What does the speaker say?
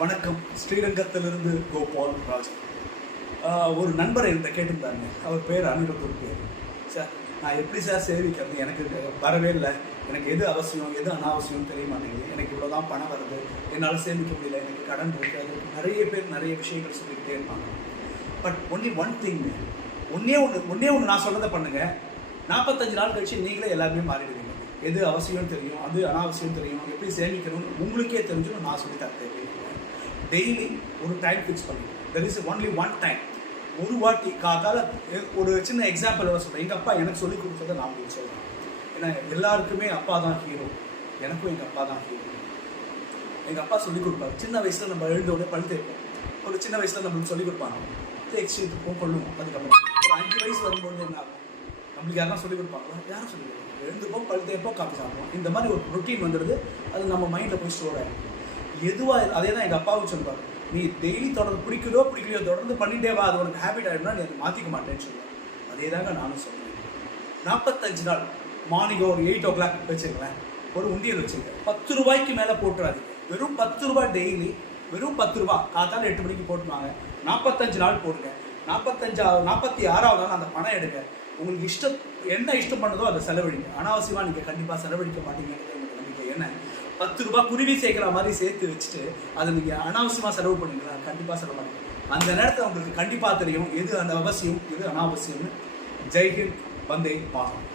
வணக்கம். ஸ்ரீரங்கத்திலிருந்து கோபால் ராஜ். ஒரு நண்பர் என்கிட்ட கேட்டிருந்தாங்க. அவர் பேர் அனிருத்தர் பேர். சார், நான் எப்படி சார் சேவிக்கிறது? எனக்கு வரவே இல்லை. எனக்கு எது அவசியம் எது அனாவசியம் தெரிய மாட்டேங்குது. எனக்கு இவ்வளோ தான் பணம் வருது, என்னால் சேமிக்க முடியல, எனக்கு கடன் இருக்குது. அது நிறைய பேர் நிறைய விஷயங்கள் சொல்லிக்கிட்டே இருப்பாங்க. பட் ஒன் திங், ஒன்றே ஒன்று நான் சொன்னதை பண்ணுங்கள். 45 நாள் கழிச்சு நீங்களே எல்லாருமே மாறிடுவீங்க. எது அவசியம் தெரியும், அது அனாவசியம் தெரியும், எப்படி சேமிக்கணும்னு உங்களுக்கே தெரிஞ்சுன்னு நான் சொல்லி தர தேவையில்லை. டெய்லி ஒரு டைம் ஃபிக்ஸ் பண்ணி, there is only one time. ஒரு வாட்டி காத்தால ஒரு சின்ன எக்ஸாம்பிள் சொல்கிறேன். எங்கள் அப்பா எனக்கு சொல்லிக் கொடுத்ததை நான் உங்களுக்கு சொல்கிறேன். ஏன்னா எல்லாருக்குமே அப்பா தான் ஹீரோ. எனக்கும் எங்கள் அப்பா தான் ஹீரோ. எங்கள் அப்பா சொல்லிக் கொடுப்பாரு. சின்ன வயசில் நம்ம எழுந்தோடனே பழுத்து வைப்போம். ஒரு சின்ன வயசில் நம்மளுக்கு சொல்லிக் கொடுப்பாங்க. எக்ஸ்ட்ரீட்டுக்கும் கொள்ளுவோம். அதுக்கப்புறம் ஒரு 5 வயசு வரும்போது என்ன ஆகும்? நம்மளுக்கு யாரும் சொல்லிக் கொடுப்பாங்களா? யாரும் சொல்லிக் கொடுப்பாங்க. எழுந்துப்போம், பழுத்தேப்போம், காப்பி சாப்பிடுவோம். இந்த மாதிரி ஒரு ரொட்டீன் வந்துடுது. அது நம்ம மைண்டில் போய் ஸ்டோர் ஆகிடும். எதுவாக அதே தான் எங்கள் அப்பாவும் சொல்லுவார். நீ டெய்லி பிடிக்கலையோ தொடர்ந்து பண்ணிட்டே வா, அது உனக்கு ஹேபிட் ஆகிடும்னா நீ அதை மாற்றிக்க மாட்டேன்னு சொல்லுவேன். அதே தாங்க நானும் சொல்கிறேன். 45 நாள் மார்னிங் ஒரு 8 o'clock வச்சுருங்களேன். ஒரு உண்டியல் வச்சுருக்கேன். 10 ரூபாய்க்கு மேலே போட்டுறாதீங்க. வெறும் 10 ரூபாய் டெய்லி, வெறும் 10 ரூபா காத்தால 8 மணிக்கு போட்டுவாங்க. 45 நாள் போடுங்க. 46வது நாள் அந்த பணம் எடுங்க. உங்களுக்கு என்ன இஷ்டம் பண்ணதோ அதை செலவழிங்க. அனாவசியமாக நீங்கள் கண்டிப்பாக செலவழிக்க மாட்டீங்கன்னு நம்பிக்கை. என்ன 10 ரூபாய் குருவி சேர்க்குற மாதிரி சேர்த்து வச்சுட்டு அதை நீங்கள் அனாவசியமாக செலவு பண்ணீங்களா? கண்டிப்பாக செலவு பண்ணுங்க. அந்த நேரத்தில் உங்களுக்கு கண்டிப்பாக தெரியும் எது அந்த அவசியம் எது அனாவசியம்னு. ஜெய்ஹிந்த், வந்தே மாதம்.